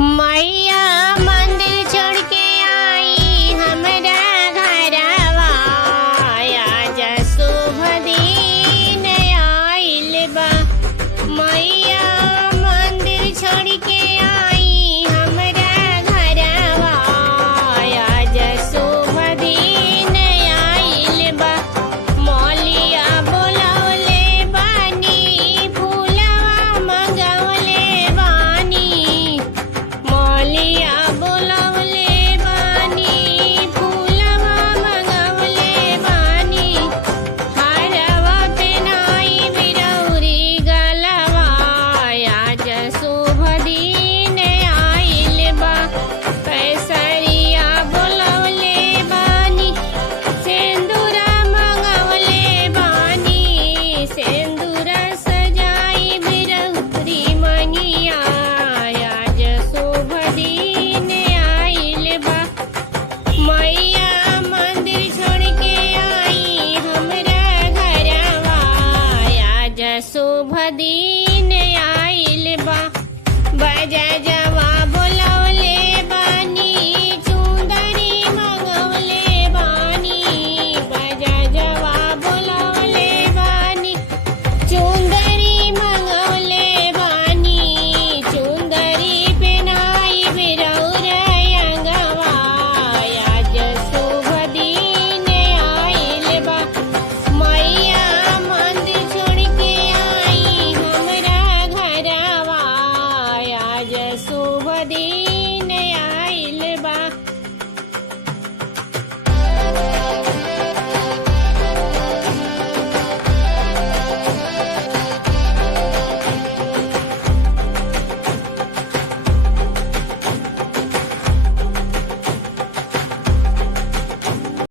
मैया मंदिर छोड़ के आई हमरा घरवा, आज शुभ दिन आइल बा। मैया मंदिर छोड़ के आई हमरा घरवा, आज शुभ दिन आइल बा। मौलिया बोलौले बानी, फूलवा मंगौले बानी। मौलिया बोलौले बानी, फूलवा मंगौले बानी। हारवा पेनाई बिरौरी गलवा, आज शुभ दिन आइल बा। कैसरिया बोलौले बानी, सिंदूरा मंगौले बानी। सिंदूरा सजाई बिरौरी मनिया, आज शुभ दिन आइल बा। मैया मंदिर छोड़ के आई हमरा घरवा, आज शुभ दिन आइल बा। बजा जवा बोलौले बानी, चुंदरी मंगौले बानी। बजा जवा बोलौले बानी, चुंदरी मंगौले बानी। चुंदरी पेनाई बिरौर अंगवा, आज शुभ दिन आइल बा। मैया मंदिर छोड़ के आई हमरा घरवा, आज शुभ दिन